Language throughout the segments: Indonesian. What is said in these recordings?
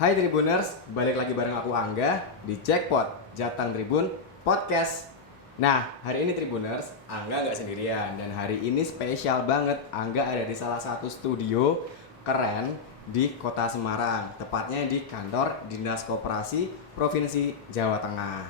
Hai Tribuners, balik lagi bareng aku Angga di Jackpot, Jatang Tribun Podcast. Nah, hari ini Tribuners, Angga nggak sendirian. Dan hari ini spesial banget, Angga ada di salah satu studio keren di kota Semarang. Tepatnya di kantor Dinas Koperasi Provinsi Jawa Tengah.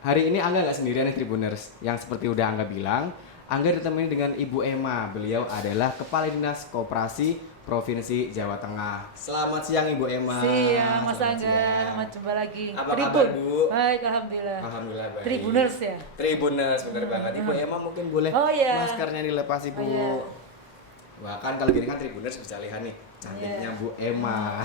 Hari ini Angga nggak sendirian nih Tribuners. Yang seperti udah Angga bilang, Angga ditemani dengan Ibu Emma. Beliau adalah Kepala Dinas Koperasi Provinsi Jawa Tengah. Selamat siang Ibu Emma. Siang Mas Selamat Angga, siang. selamat jumpa lagi. Apa Tribun. kabar Bu? Baik, alhamdulillah. Alhamdulillah baik. Tribuners ya. Tribuners, bener banget. Ibu Emma mungkin boleh Oh, iya. maskernya dilepas Ibu. Oh, iya. Wah kan kalau gini kan Tribuners bisa lihat nih cantiknya Iya. Bu Emma.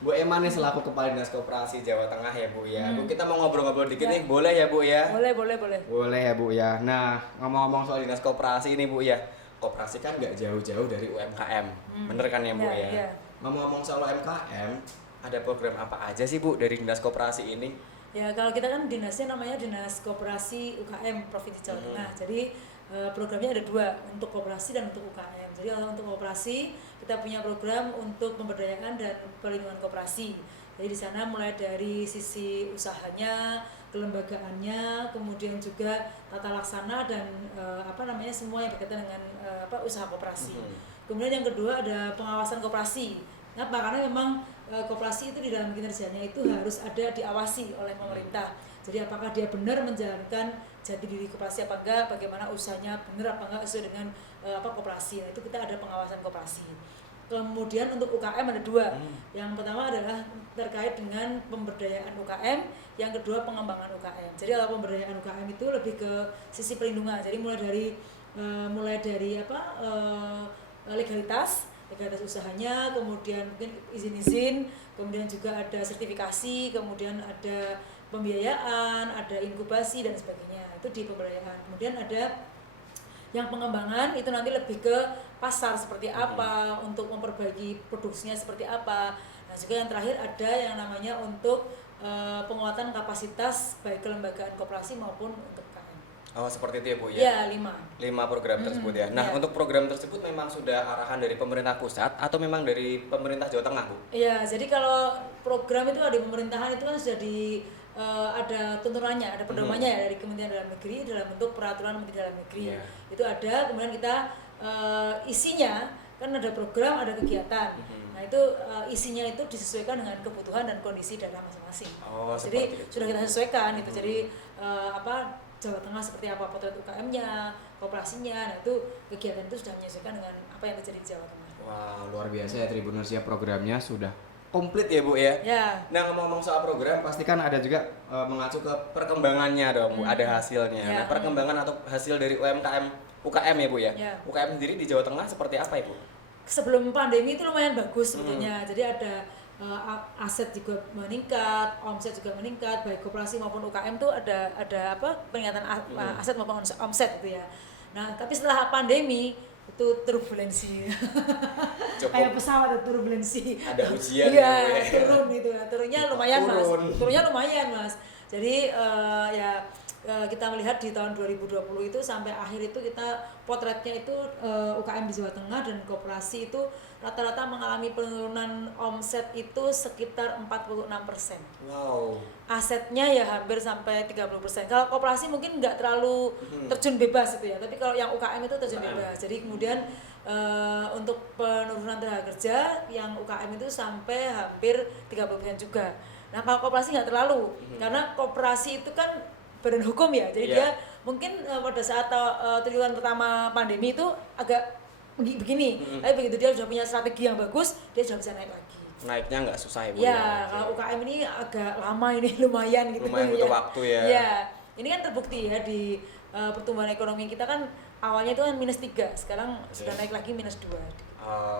Bu Emma nih selaku Kepala Dinas Koperasi Jawa Tengah ya Bu ya. Bu kita mau ngobrol-ngobrol dikit Ya. nih, boleh ya Bu ya? Boleh. Boleh ya Bu ya. Nah, ngomong-ngomong soal Dinas Koperasi ini Bu ya. Koperasi kan nggak jauh-jauh dari UMKM. Bener kan ya Bu Ya, ya? ya. Ngomong-ngomong soal UMKM, ada program apa aja sih Bu dari Dinas Koperasi ini? Ya, kalau kita kan dinasnya namanya Dinas Koperasi UKM Provinsi Jawa Tengah. Jadi programnya ada dua, untuk koperasi dan untuk UKM. Jadi kalau untuk koperasi, kita punya program untuk pemberdayaan dan perlindungan koperasi. Jadi di sana mulai dari sisi usahanya, kelembagaannya, kemudian juga tata laksana dan semua yang berkaitan dengan usaha koperasi. Kemudian yang kedua ada pengawasan koperasi. Kenapa? Karena memang koperasi itu di dalam kinerjanya itu harus ada diawasi oleh pemerintah. Jadi apakah dia benar menjalankan jati diri koperasi apa enggak, bagaimana usahanya benar apa enggak sesuai dengan koperasi. Nah, itu kita ada pengawasan koperasi. Kemudian untuk UKM ada dua. Yang pertama adalah terkait dengan pemberdayaan UKM, yang kedua pengembangan UKM. Jadi kalau pemberdayaan UKM itu lebih ke sisi perlindungan. Jadi mulai dari legalitas usahanya, kemudian mungkin izin-izin, kemudian juga ada sertifikasi, kemudian ada pembiayaan, ada inkubasi dan sebagainya. Itu di pemberdayaan. Kemudian ada yang pengembangan itu nanti lebih ke pasar seperti apa, untuk memperbaiki produksinya seperti apa. Nah, juga yang terakhir ada yang namanya untuk penguatan kapasitas baik kelembagaan koperasi maupun untuk UKM. Oh seperti itu ya Bu ya? Ya, 5 program tersebut ya. Nah untuk program tersebut memang sudah arahan dari pemerintah pusat atau memang dari pemerintah Jawa Tengah Bu? Iya, jadi kalau program itu ada di pemerintahan itu kan sudah ada tuntunannya, ada pedomannya ya dari Kementerian Dalam Negeri dalam bentuk peraturan Menteri Dalam Negeri. Yeah. Itu ada, kemudian kita isinya kan ada program, ada kegiatan. Nah itu isinya itu disesuaikan dengan kebutuhan dan kondisi daerah masing-masing. Oh, jadi seperti itu. sudah kita sesuaikan itu. Jadi Jawa Tengah seperti apa potret UKM-nya, koperasinya. Nah itu kegiatan itu sudah menyesuaikan dengan apa yang terjadi di Jawa Tengah. Wah luar biasa ya Tribuners ya, programnya sudah komplit ya Bu ya. Ya. Nah ngomong-ngomong soal program pasti kan ada juga mengacu ke perkembangannya dong Bu, ada hasilnya. Ya. Nah perkembangan atau hasil dari UKM ya Bu ya. Ya. UKM sendiri di Jawa Tengah seperti apa Ibu? Sebelum pandemi itu lumayan bagus sebetulnya. Jadi ada aset juga meningkat, omset juga meningkat, baik koperasi maupun UKM tuh ada peningkatan aset maupun omset gitu ya. Nah, tapi setelah pandemi itu turbulensi. Kayak pesawat ada turbulensi. Ada ujian Iya, ya. turun gitu. Turunnya lumayan Mas. Turunnya lumayan Mas. Jadi kita melihat di tahun 2020 itu sampai akhir itu kita potretnya itu UKM di Jawa Tengah dan koperasi itu rata-rata mengalami penurunan omset itu sekitar 46%. Wow. Asetnya ya hampir sampai 30%. Kalau koperasi mungkin nggak terlalu terjun bebas itu ya, tapi kalau yang UKM itu terjun bebas. Jadi kemudian untuk penurunan tenaga kerja yang UKM itu sampai hampir 30% juga. Nah kalau koperasi nggak terlalu, karena koperasi itu kan badan hukum ya, jadi dia mungkin pada saat triwulan pertama pandemi itu agak begini, tapi begitu dia sudah punya strategi yang bagus, dia sudah bisa naik lagi. Naiknya nggak susah ya Bu? Ya, kalau UKM ini agak lama ini lumayan gitu. Lumayan butuh waktu ya. Ya, ini kan terbukti ya di pertumbuhan ekonomi kita kan awalnya itu kan -3, sekarang sudah naik lagi -2.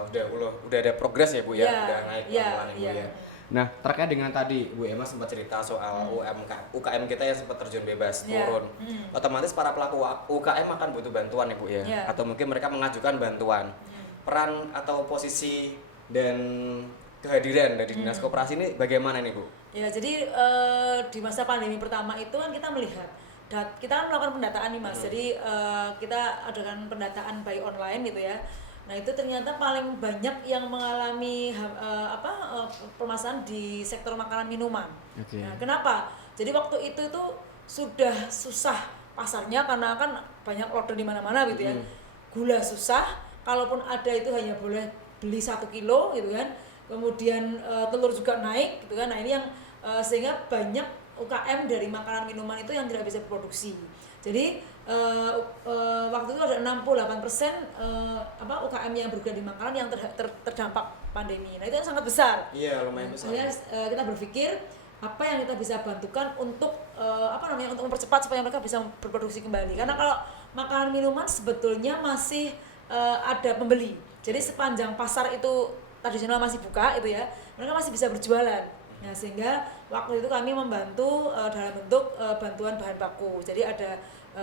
Udah ada progres ya Bu ya, Ya, udah naik pelan-pelan ya, Bu ya. ya. Nah terkait dengan tadi Bu Emma sempat cerita soal UKM kita yang sempat terjun bebas turun, otomatis para pelaku UKM akan butuh bantuan ya Bu ya, atau mungkin mereka mengajukan bantuan. Peran atau posisi dan kehadiran dari Dinas Koperasi ini bagaimana nih Bu? Ya jadi di masa pandemi pertama itu kan kita melihat kita kan melakukan pendataan nih Mas, jadi kita adakan pendataan by online gitu ya. Nah itu ternyata paling banyak yang mengalami permasalahan di sektor makanan minuman. Oke. Nah, kenapa? Jadi waktu itu tuh sudah susah pasarnya karena kan banyak order di mana-mana gitu ya. Gula susah, kalaupun ada itu hanya boleh beli 1 kilo gitu kan. Kemudian telur juga naik gitu kan. Nah ini yang sehingga banyak UKM dari makanan minuman itu yang tidak bisa produksi. Jadi waktu itu ada 68% UKM yang bergerak di makanan yang terdampak pandemi. Nah itu yang sangat besar. Iya, lumayan besar. Akhirnya kita berpikir apa yang kita bisa bantukan untuk untuk mempercepat supaya mereka bisa berproduksi kembali. Karena kalau makanan minuman sebetulnya masih ada pembeli. Jadi sepanjang pasar itu tradisional masih buka itu ya, mereka masih bisa berjualan. Nah sehingga waktu itu kami membantu dalam bentuk bantuan bahan baku. Jadi ada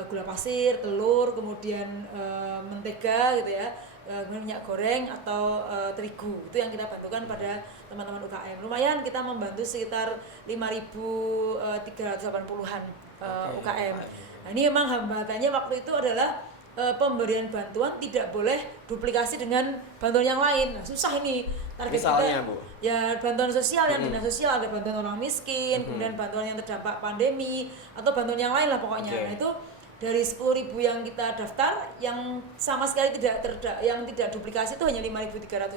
gula pasir, telur, kemudian mentega gitu ya, minyak goreng atau terigu. Itu yang kita bantukan pada teman-teman UKM. Lumayan kita membantu sekitar 5.380-an UKM. Nah ini memang hambatannya waktu itu adalah pemberian bantuan tidak boleh duplikasi dengan bantuan yang lain. Nah, susah ini target misalnya, kita. Bu? Ya bantuan sosial yang dinas sosial, ada bantuan orang miskin, kemudian bantuan yang terdampak pandemi atau bantuan yang lain lah pokoknya. Nah itu dari 10.000 yang kita daftar, yang sama sekali tidak duplikasi itu hanya 5.380.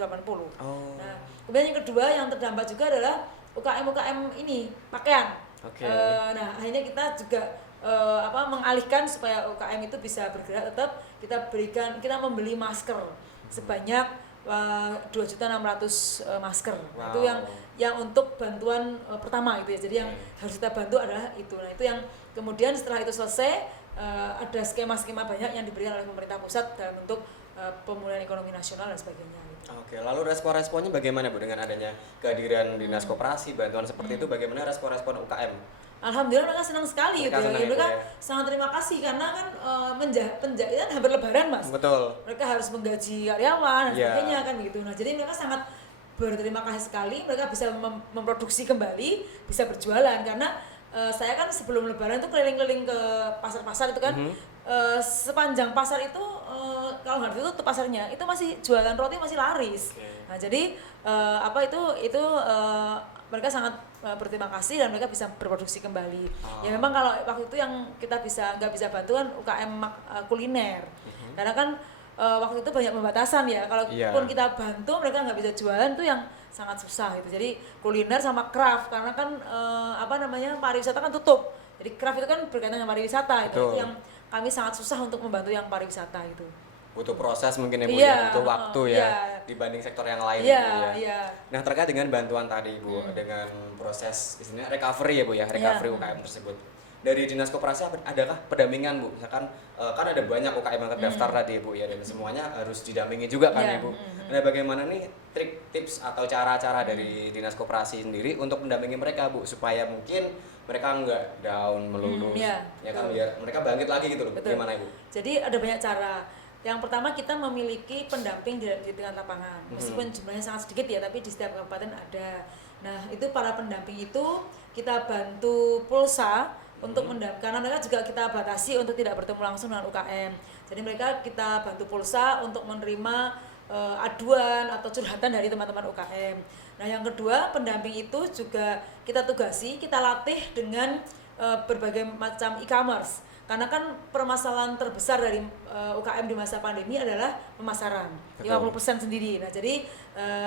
Nah kemudian yang kedua yang terdampak juga adalah UKM ini pakaian. Nah akhirnya kita juga mengalihkan supaya UKM itu bisa bergerak tetap, kita membeli masker sebanyak 2.600.000 masker. Wow. Itu yang untuk bantuan pertama itu ya. Jadi yang harus kita bantu adalah itu. Nah itu yang kemudian setelah itu selesai ada skema-skema banyak yang diberikan oleh pemerintah pusat dalam bentuk pemulihan ekonomi nasional dan sebagainya. Oke, lalu respon-responnya bagaimana Bu dengan adanya kehadiran dinas koperasi, bantuan seperti itu, bagaimana respon-respon UKM? Alhamdulillah mereka senang sekali gitu ya. Mereka sangat terima kasih karena kan penjahitan hampir lebaran Mas. Betul. Mereka harus menggaji karyawan dan sebagainya kan gitu. Nah jadi mereka sangat berterima kasih sekali, mereka bisa memproduksi kembali, bisa berjualan karena saya kan sebelum lebaran tuh keliling-keliling ke pasar-pasar itu kan. Sepanjang pasar itu kalau nggak ditutup pasarnya itu masih jualan roti masih laris. Nah jadi mereka sangat berterima kasih dan mereka bisa berproduksi kembali. Ya memang kalau waktu itu yang kita nggak bisa bantu kan UKM kuliner. Karena kan waktu itu banyak pembatasan ya. Kalaupun kita bantu mereka nggak bisa jualan itu yang sangat susah gitu. Jadi kuliner sama craft karena kan pariwisata kan tutup. Jadi craft itu kan berkaitan dengan pariwisata itu yang kami sangat susah untuk membantu yang pariwisata itu. Butuh proses mungkin ya Bu, butuh waktu dibanding sektor yang lain Nah terkait dengan bantuan tadi Bu, dengan proses istilahnya recovery ya Bu ya, recovery UKM tersebut. Dari dinas koperasi adakah pendampingan Bu? Misalkan kan ada banyak UKM yang terdaftar tadi Bu ya, dan semuanya harus didampingi juga kan ya Bu. Nah bagaimana nih trik, tips atau cara-cara dari dinas koperasi sendiri untuk mendampingi mereka Bu, supaya mungkin mereka nggak down melulu, ya kan biar mereka bangkit lagi gitu loh. Bagaimana Ibu? Jadi ada banyak cara. Yang pertama kita memiliki pendamping di tingkat lapangan, meskipun jumlahnya sangat sedikit ya, tapi di setiap kabupaten ada. Nah itu para pendamping itu kita bantu pulsa untuk mendamping, karena mereka juga kita batasi untuk tidak bertemu langsung dengan UKM. Jadi mereka kita bantu pulsa untuk menerima aduan atau curhatan dari teman-teman UKM. Nah yang kedua pendamping itu juga kita tugasi, kita latih dengan berbagai macam e-commerce. Karena kan permasalahan terbesar dari UKM di masa pandemi adalah pemasaran, 50% sendiri. Nah jadi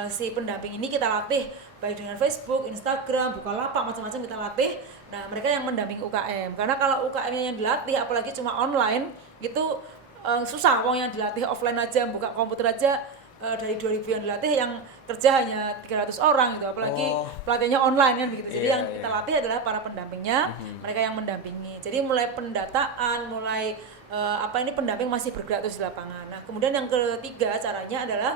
si pendamping ini kita latih baik dengan Facebook, Instagram, Bukalapak, macam-macam kita latih. Nah mereka yang mendampingi UKM. Karena kalau UKM-nya yang dilatih, apalagi cuma online, itu susah. Wong yang dilatih offline aja, buka komputer aja dari 2.000 yang dilatih, yang kerja hanya 300 orang gitu, apalagi pelatihannya online kan begitu. Jadi yang kita latih adalah para pendampingnya, mereka yang mendampingi. Jadi mulai pendataan, mulai pendamping masih bergerak terus di lapangan. Nah kemudian yang ketiga caranya adalah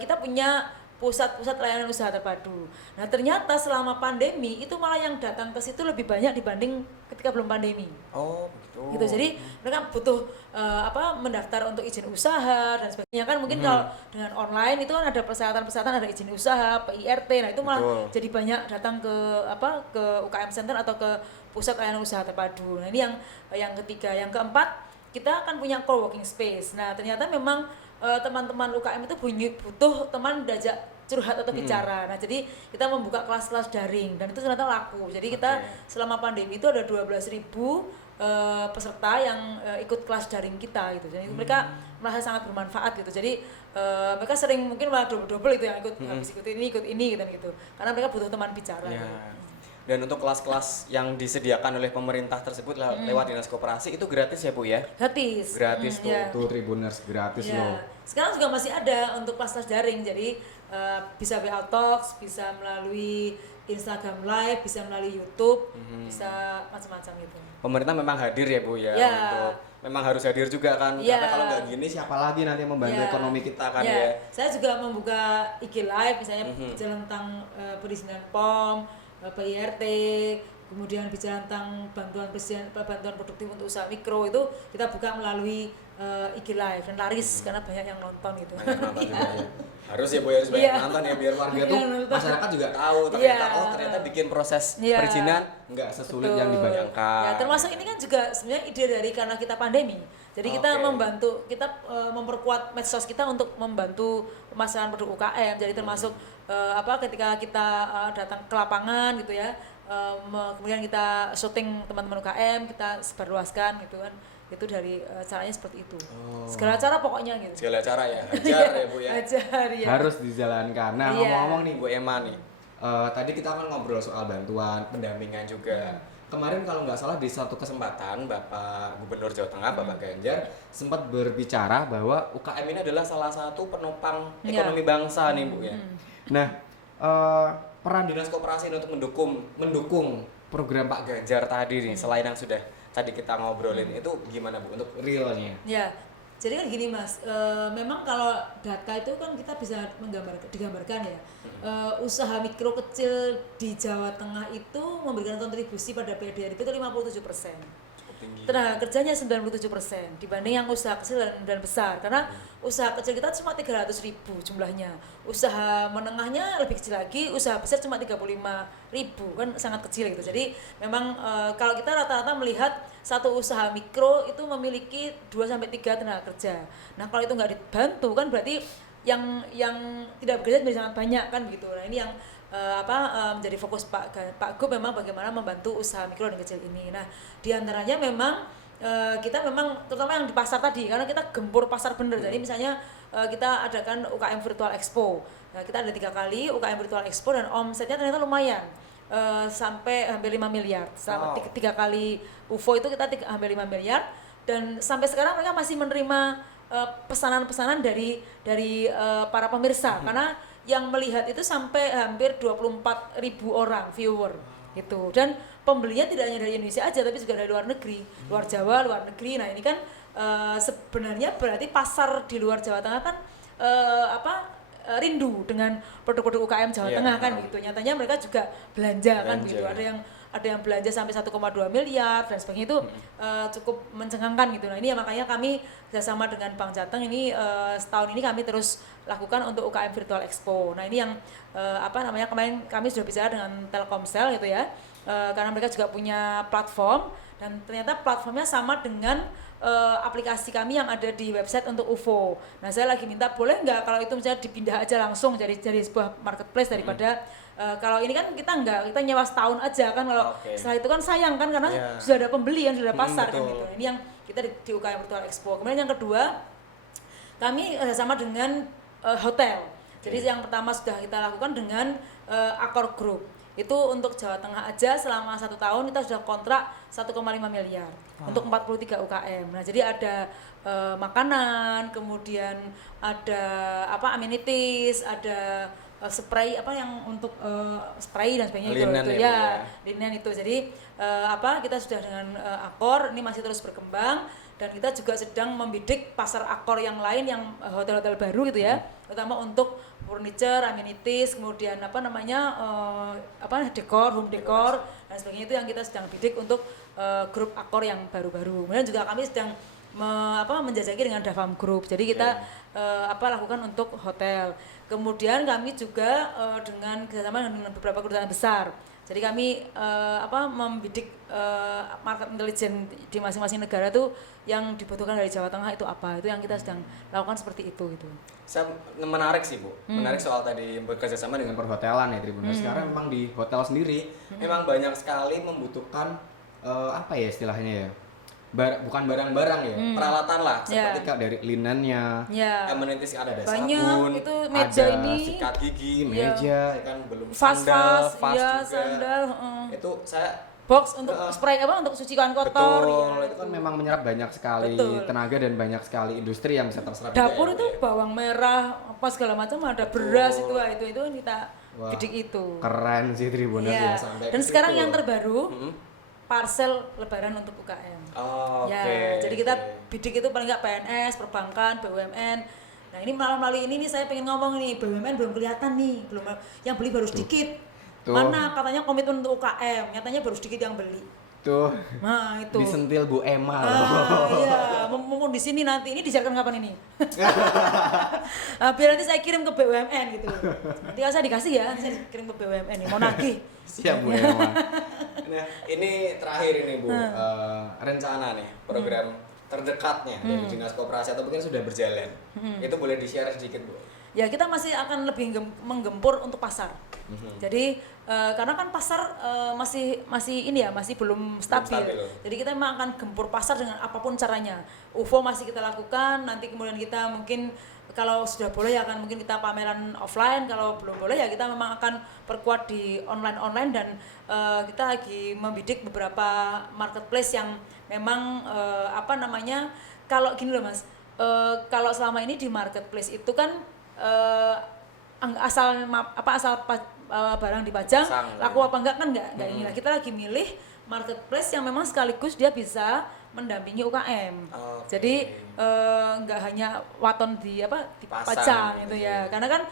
kita punya pusat-pusat layanan usaha terpadu. Nah ternyata selama pandemi itu malah yang datang ke situ lebih banyak dibanding ketika belum pandemi. Gitu. Jadi mereka butuh mendaftar untuk izin usaha dan sebagainya kan, mungkin kalau dengan online itu kan ada persyaratan-persyaratan, ada izin usaha, PIRT. Nah itu malah jadi banyak datang ke UKM Center atau ke pusat layanan usaha terpadu. Nah ini yang ketiga. Yang keempat, kita akan punya co-working space. Nah ternyata memang teman-teman UKM itu butuh teman diajak curhat atau bicara. Nah, jadi kita membuka kelas-kelas daring dan itu ternyata laku. Jadi kita selama pandemi itu ada 12.000 peserta yang ikut kelas daring kita gitu. Jadi mereka merasa sangat bermanfaat gitu. Jadi mereka sering mungkin malah double itu yang habis ikut ini gitu. Karena mereka butuh teman bicara. Ya. Gitu. Dan untuk kelas-kelas yang disediakan oleh pemerintah tersebut lewat dinas koperasi itu gratis ya Bu ya? Gratis. Gratis tuh. Ya. Tuh Tribuners gratis Ya. loh. Sekarang juga masih ada untuk kelas-kelas daring. Jadi bisa WA Talks, bisa melalui Instagram Live, bisa melalui YouTube, bisa macam-macam gitu. Pemerintah memang hadir ya Bu ya, Ya. untuk memang harus hadir juga kan, Ya. karena kalau nggak gini Siapa lagi nanti yang membantu Ya. ekonomi kita kan Ya. ya? Saya juga membuka IG Live, misalnya bicara tentang perizinan POM, PIRT, kemudian bicara tentang bantuan produktif untuk usaha mikro itu kita buka melalui IG Live dan laris karena banyak yang nonton gitu. banyak nonton juga ya. Harus ya Bu ya, harus banyak Iya. nonton ya biar warga Iya, tuh nonton. masyarakat juga tahu ternyata Iya. ternyata bikin proses Iya. perizinan Nggak sesulit Betul. yang dibayangkan. Ya, termasuk ini kan juga sebenarnya ide dari karena kita pandemi. Jadi kita Oke. membantu, kita memperkuat medsos kita untuk membantu pemasaran produk UKM. Jadi termasuk ketika kita datang ke lapangan gitu ya, kemudian kita syuting teman-teman UKM, kita sebarluaskan gitu kan. Itu dari caranya seperti itu. Segala cara pokoknya gitu. segala cara ya, hajar ya Bu ya. Ajar ya. Harus dijalankan. Nah, Iya. ngomong-ngomong nih, Bu Emma nih. tadi kita kan ngobrol soal bantuan, pendampingan juga. Kemarin kalau nggak salah di satu kesempatan Bapak Gubernur Jawa Tengah, Bapak Ganjar sempat berbicara bahwa UKM ini adalah salah satu penopang Iya. ekonomi bangsa nih Bu ya. nah peran Dinas koperasi ini untuk mendukung program Pak Ganjar tadi nih, selain yang sudah tadi kita ngobrolin itu gimana Bu untuk realnya. Ya, jadi kan gini Mas, memang kalau data itu kan kita bisa digambarkan ya, usaha mikro kecil di Jawa Tengah itu memberikan kontribusi pada PDRB itu 57%. cukup tinggi. Tenaga kerjanya 97% dibanding yang usaha kecil dan besar, karena usaha kecil kita cuma 300.000 jumlahnya, usaha menengahnya lebih kecil lagi, usaha besar cuma 35.000, kan sangat kecil gitu. Jadi memang kalau kita rata-rata melihat satu usaha mikro itu memiliki 2-3 tenaga kerja. Nah kalau itu nggak dibantu kan berarti yang tidak bekerja menjadi sangat banyak kan begitu. Nah ini yang menjadi fokus Pak Gub memang bagaimana membantu usaha mikro dan kecil ini. Nah diantaranya memang kita memang terutama yang di pasar tadi, karena kita gempur pasar bener. Jadi misalnya kita adakan UKM Virtual Expo. Nah kita ada 3 kali UKM Virtual Expo dan omsetnya ternyata lumayan. Sampai hampir 5 miliar. Selama 3 kali UFO itu kita hampir 5 miliar, dan sampai sekarang mereka masih menerima pesanan-pesanan dari para pemirsa, karena yang melihat itu sampai hampir 24.000 orang viewer gitu. Dan pembelinya tidak hanya dari Indonesia aja tapi juga dari luar negeri, luar Jawa, luar negeri. Nah, ini kan sebenarnya berarti pasar di luar Jawa Tengah kan rindu dengan produk-produk UKM Jawa Tengah kan gitu. Nyatanya mereka juga belanja kan gitu. Ada yang belanja sampai 1,2 miliar dan sebagainya, itu cukup mencengangkan gitu. Nah ini ya makanya kami bersama dengan Bank Jateng ini setahun ini kami terus lakukan untuk UKM Virtual Expo. Nah ini yang kemarin kami sudah bicara dengan Telkomsel gitu ya, karena mereka juga punya platform dan ternyata platformnya sama dengan aplikasi kami yang ada di website untuk UFO. Nah saya lagi minta boleh nggak kalau itu misalnya dipindah aja langsung jadi sebuah marketplace daripada kalau ini kan kita nyewa setahun aja kan, kalau setelah itu kan sayang kan karena sudah ada pembelian, sudah ada pasar kan gitu. Ini yang kita di UKM Virtual Expo. Kemudian yang kedua kami sama dengan hotel. Jadi yang pertama sudah kita lakukan dengan Accor Group. Itu untuk Jawa Tengah aja selama 1 tahun kita sudah kontrak 1,5 miliar untuk 43 UKM. Nah jadi ada makanan, kemudian ada amenities, ada spray yang untuk spray dan sebagainya linen itu ya, linen itu. Jadi kita sudah dengan Accor ini masih terus berkembang, dan kita juga sedang membidik pasar Accor yang lain yang hotel-hotel baru gitu ya, terutama untuk furniture, amenities, kemudian dekor, home decor dan sebagainya, itu yang kita sedang bidik untuk grup Accor yang baru-baru. Kemudian juga kami sedang menjajaki dengan Davam Group. Jadi kita lakukan untuk hotel. Kemudian kami juga dengan kerjasama dengan beberapa kedutaan besar. Jadi kami membidik market intelligence di masing-masing negara tuh yang dibutuhkan dari Jawa Tengah itu apa, itu yang kita sedang lakukan seperti itu gitu. Saya menarik sih Bu, menarik soal tadi bekerja sama dengan Perhotelan ya Tribuners, karena memang di hotel sendiri memang banyak sekali membutuhkan apa ya istilahnya ya, bukan barang-barang ya, peralatan lah, seperti dari linennya, amenities ada banyak, sabun, itu meja ada ini, sikat gigi, meja, kan belum vas vas juga. sandal, itu saya box untuk spray untuk cucian kotor. Betul, itu kan memang menyerap banyak sekali tenaga dan banyak sekali industri yang bisa terserap. Dapur itu bawang merah apa segala macam, ada beras itu kita bidik itu. Keren sih Tribuners ya. Dan sekarang yang terbaru parcel lebaran untuk UKM. Jadi kita bidik itu paling nggak PNS, perbankan, BUMN. Nah ini melalui ini nih saya pengen ngomong nih, BUMN belum kelihatan nih, belum yang beli baru sedikit. Mana katanya komitmen untuk UKM, nyatanya baru sedikit yang beli. Tuh. Nah itu. Disentil Bu Emma loh. Iya, mumpung di sini nanti ini dijarkan kapan ini? Biar nanti saya kirim ke BUMN gitu. Nanti kalau saya dikasih ya, saya kirim ke BUMN nih, mau nagih. Siap Bu Emma. Nah, ini terakhir ini Bu, rencana nih program terdekatnya dari Dinas Koperasi atau mungkin sudah berjalan. Itu boleh di-share sedikit Bu? Ya kita masih akan lebih menggempur untuk pasar. Jadi karena kan pasar masih ini ya, masih belum stabil. Jadi kita memang akan gempur pasar dengan apapun caranya. UFO masih kita lakukan, nanti kemudian kita mungkin kalau sudah boleh ya akan mungkin kita pameran offline, kalau belum boleh ya kita memang akan perkuat di online dan kita lagi membidik beberapa marketplace yang memang kalau gini loh Mas, kalau selama ini di marketplace itu kan asal barang dipajang laku apa enggak kan enggak ini lah. Kita lagi milih marketplace yang memang sekaligus dia bisa mendampingi UKM. Jadi enggak hanya waton dipajang gitu ya. Karena kan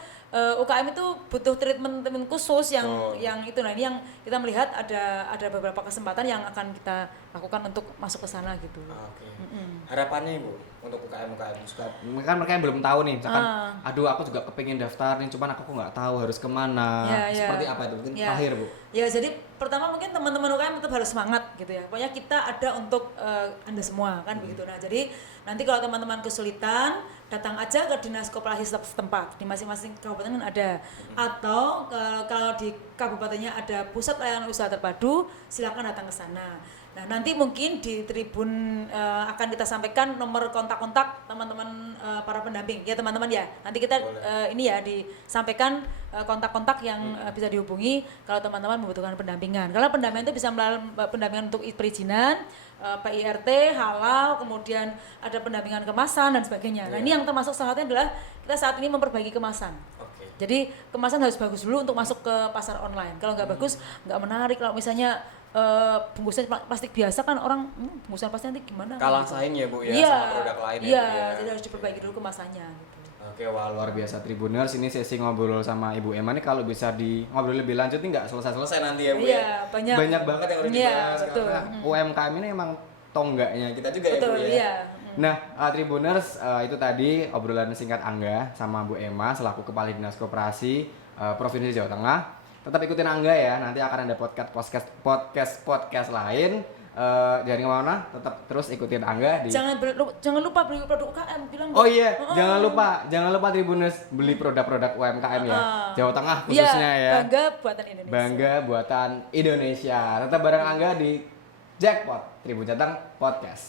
UKM itu butuh treatment khusus yang itu. Nah ini yang kita melihat ada beberapa kesempatan yang akan kita lakukan untuk masuk ke sana gitu. Harapannya Ibu untuk UKM kan mereka yang belum tahu nih, misalkan aduh aku juga kepingin daftar nih, cuman aku kok nggak tahu harus kemana, seperti apa itu mungkin terakhir Bu. Ya jadi pertama mungkin teman-teman UKM tetap harus semangat gitu ya, pokoknya kita ada untuk Anda semua kan begitu. Nah jadi nanti kalau teman-teman kesulitan datang aja ke Dinas Koperasi setempat, di masing-masing kabupaten kan ada, atau kalau di kabupatennya ada pusat layanan usaha terpadu, silakan datang ke sana. Nah nanti mungkin di Tribun akan kita sampaikan nomor kontak-kontak teman-teman para pendamping ya teman-teman ya. Nanti kita ini ya disampaikan kontak-kontak yang bisa dihubungi kalau teman-teman membutuhkan pendampingan. Kalau pendampingan itu bisa melalui pendampingan untuk perizinan, PIRT, halal, kemudian ada pendampingan kemasan dan sebagainya. Nah ini yang termasuk salah satunya adalah kita saat ini memperbaiki kemasan. Jadi kemasan harus bagus dulu untuk masuk ke pasar online. Kalau nggak bagus, nggak menarik. Kalau misalnya bungkusan plastik biasa kan orang bungkusan plastik nanti gimana? Kalah saing ya Bu ya sama produk lain ya. Jadi harus diperbaiki dulu kemasannya. Gitu. Oke, wah luar biasa Tribuners, ini sesi ngobrol sama Ibu Emma nih kalau bisa di ngobrol lebih lanjut nih nggak selesai nanti ya Bu ya. Banyak banget yang harus dibahas karena UMKM ini emang tonggaknya kita juga ya Bu ya. Nah, Tribuners itu tadi obrolan singkat Angga sama Bu Emma selaku Kepala Dinas Koperasi Provinsi Jawa Tengah. Tetap ikutin Angga ya, nanti akan ada podcast lain. Jangan kemana, tetap terus ikutin Angga di. Jangan lupa beli produk UKM bilang. Oh iya, jangan lupa Tribuners beli produk-produk UMKM ya. Jawa Tengah khususnya ya. Bangga buatan Indonesia. Bangga buatan Indonesia. Tetap bareng Angga di Jackpot Tribun Jateng Podcast.